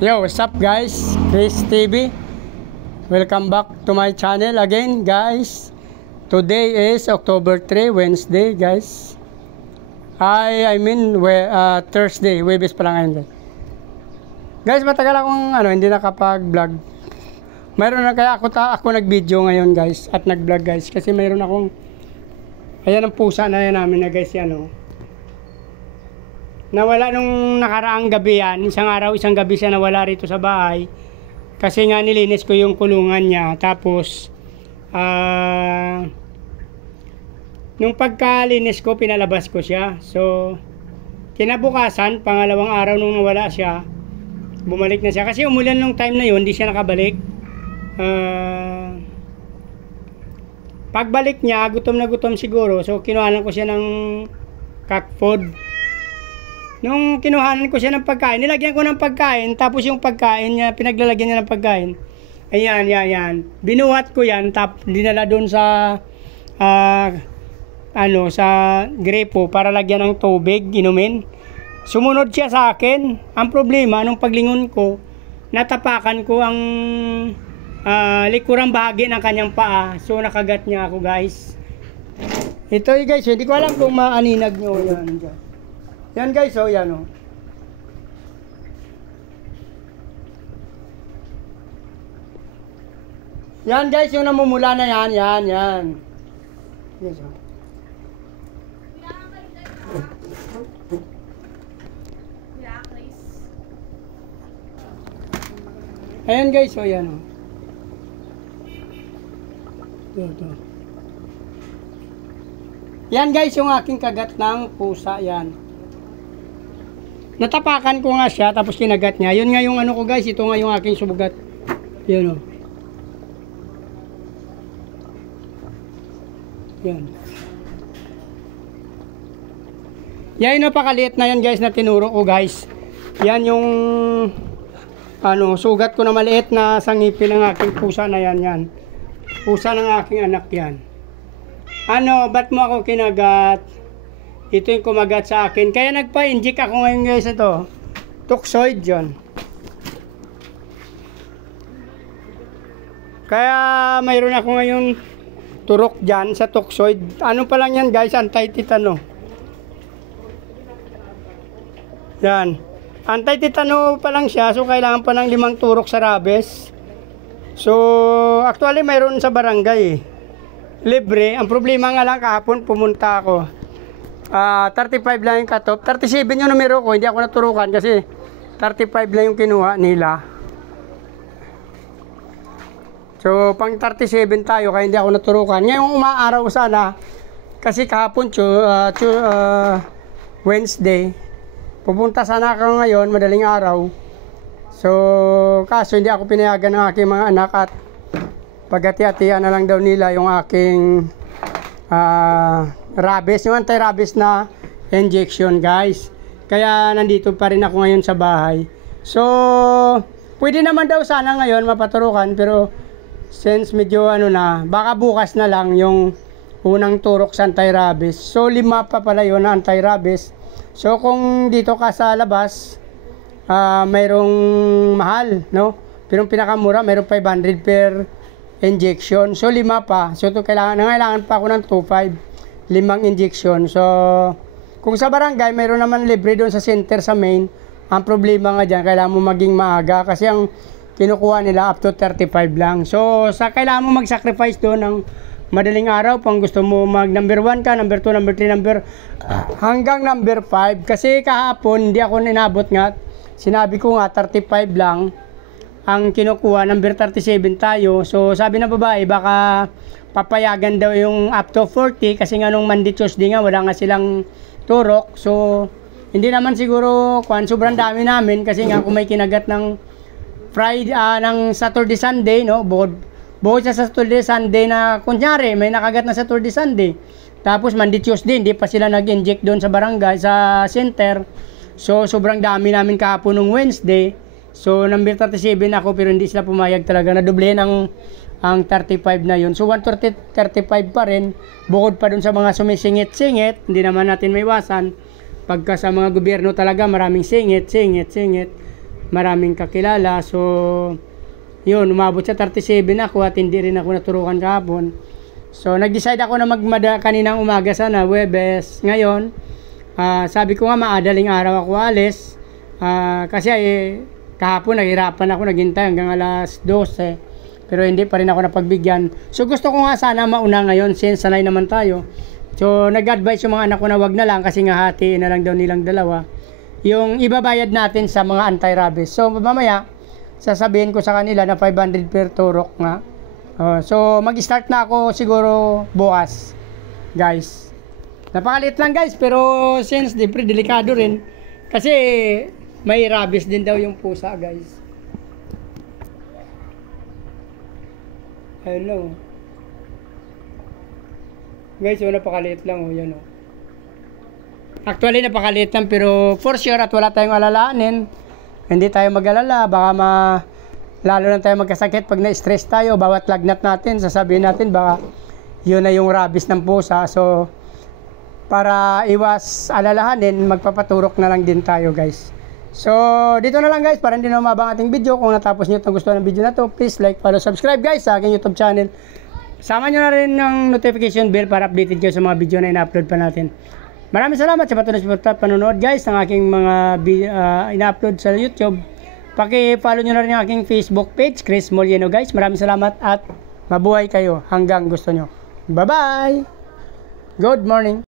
Yo, what's up guys? Chris TV. Welcome back to my channel again guys. Today is October 3, Wednesday guys. Thursday, Webes pa lang ngayon guys. Guys, matagal akong hindi nakapag-vlog. Mayroon na kaya ako nag-video ngayon guys at nag-vlog guys kasi mayroon akong ayan ang pusa na yan namin na guys nawala nung nakaraang gabi yan. Isang araw, isang gabi siya nawala rito sa bahay. Kasi nga nilinis ko yung kulungan niya. Tapos, nung pagkalinis ko, pinalabas ko siya. So, kinabukasan, pangalawang araw nung nawala siya, bumalik na siya. Kasi umulan nung time na yun, hindi siya nakabalik. Pagbalik niya, gutom na gutom siguro. So, kinuhanan ko siya ng cat food. Nung kinuhanan ko siya ng pagkain, nilagyan ko ng pagkain, tapos yung pagkain niya, pinaglalagyan niya ng pagkain. Ayan, yan. Binuhat ko yan, dinala doon sa, sa grepo para lagyan ng tubig, inumin. Sumunod siya sa akin. Ang problema, nung paglingon ko, natapakan ko ang likurang bahagi ng kanyang paa. So, nakagat niya ako, guys. Ito guys, hindi ko alam kung maaninag nyo yan, guys. Yan guys, yan Yan guys, yung namumula na yan. Yes, Ayan guys, yan Ito. Yan guys, yung aking kagat ng pusa, yan. Natapakan ko nga siya, tapos kinagat niya. Yun nga yung ko guys, ito nga yung aking sugat. Yan Yan. Yan yung napakaliit na yan guys na tinuro ko guys. Yan yung sugat ko na maliit na sangipin ng aking pusa na yan. Pusa ng aking anak yan. Ba't mo ako kinagat? Ito yung kumagat sa akin. Kaya nagpa-inject ako ngayon guys ito. Toxoid yun. Kaya mayroon ako ngayon turok dyan sa toxoid. Ano pa lang yan guys? Anti-tetano. Yan. Anti-tetano pa lang siya. So kailangan pa ng 5 turok sa rabies. So actually mayroon sa barangay. Libre. Ang problema nga lang kahapon pumunta ako. 35 lang yung cut-off. 37 yung numero ko. Hindi ako naturukan kasi 35 lang yung kinuha nila. So, pang 37 tayo kaya hindi ako naturukan. Ngayong umaaraw sana kasi kahapon Wednesday. Pupunta sana ako ngayon, madaling araw. So, kaso hindi ako pinayagan ng aking mga anak at paghati-hatian na lang daw nila yung aking rabies, yung anti-rabies na injection guys. Kaya nandito pa rin ako ngayon sa bahay. So pwede naman daw sana ngayon mapaturukan, pero since medyo baka bukas na lang yung unang turok sa anti-rabies. So 5 pa pala yun na anti-rabies. So kung dito ka sa labas, mayroong mahal, no? Pero pinakamura mayroong 500 per injection. So 5 pa. So ito kailangan pa ako ng 2.5, 5 injection. So kung sa barangay mayroon naman libre doon sa center sa main. Ang problema nga diyan, kailangan mo maging maaga kasi ang kinukuha nila up to 35 lang. So kailangan mo mag-sacrifice doon ng madaling araw pang gusto mo mag number 1 ka, number 2, number 3, hanggang number 5. Kasi kahapon hindi ako inabot nga. Sinabi ko nga 35 lang ang kinukuha, number 37 tayo. So sabi ng babae baka papayagan daw yung up to 40 kasi nga nung Monday, Tuesday nga wala nga silang turok. So hindi naman siguro sobrang dami namin kasi nga kung may kinagat ng Friday, ng Saturday, Sunday, no? Bukod sa Saturday, Sunday na kunyari may nakagat na Saturday, Sunday, tapos Monday, Tuesday hindi pa sila nag-inject doon sa barangay, sa center. So sobrang dami namin kahapon nung Wednesday. So number 37 ako pero hindi sila pumayag talaga na dublehin ang 35 na yun. So 135 pa rin, bukod pa dun sa mga sumisingit-singit. Hindi naman natin maiwasan pagka sa mga gobyerno talaga maraming singit. maraming kakilala. So, yun, umabot sa 37 ako at hindi rin ako naturukan kahapon. So, nag-decide ako na kaninang umaga sana, Huwebes. Ngayon, sabi ko nga maadaling araw ako alis. Kasi kahapon naghirapan ako, naghintay hanggang alas 12. Pero hindi pa rin ako napagbigyan. So, gusto ko nga sana mauna ngayon since sanay naman tayo. So, nag-advise yung mga anak ko na wag na lang kasi nga hatiin na lang daw nilang dalawa. Yung ibabayad natin sa mga anti-rabies. So, mamaya, sasabihin ko sa kanila na 500 per turok nga. So mag-start na ako siguro bukas, guys. Napakaliit lang guys, pero since delikado rin kasi may rabies din daw yung pusa, guys. Ayun guys, napakaliit lang yan Actually napakaliit lang, pero for sure at wala tayong alalahanin. Hindi tayo mag-alala, baka lalo lang tayo magkasakit pag na-stress tayo. Bawat lagnat natin, sasabihin natin baka yun na yung rabies ng pusa. So, para iwas alalahanin, magpapaturok na lang din tayo, guys. So, dito na lang guys, para hindi na umabang ating video. Kung natapos nyo itong gusto ng video na to, please like, follow, subscribe guys sa aking YouTube channel. Sama nyo na rin ng notification bell para updated kayo sa mga video na ina-upload pa natin. Maraming salamat sa patuloy na panonood guys ng aking mga ina-upload sa YouTube. Paki-follow nyo na rin yung aking Facebook page, Chris Molieno guys. Maraming salamat at mabuhay kayo hanggang gusto nyo. Bye-bye! Good morning!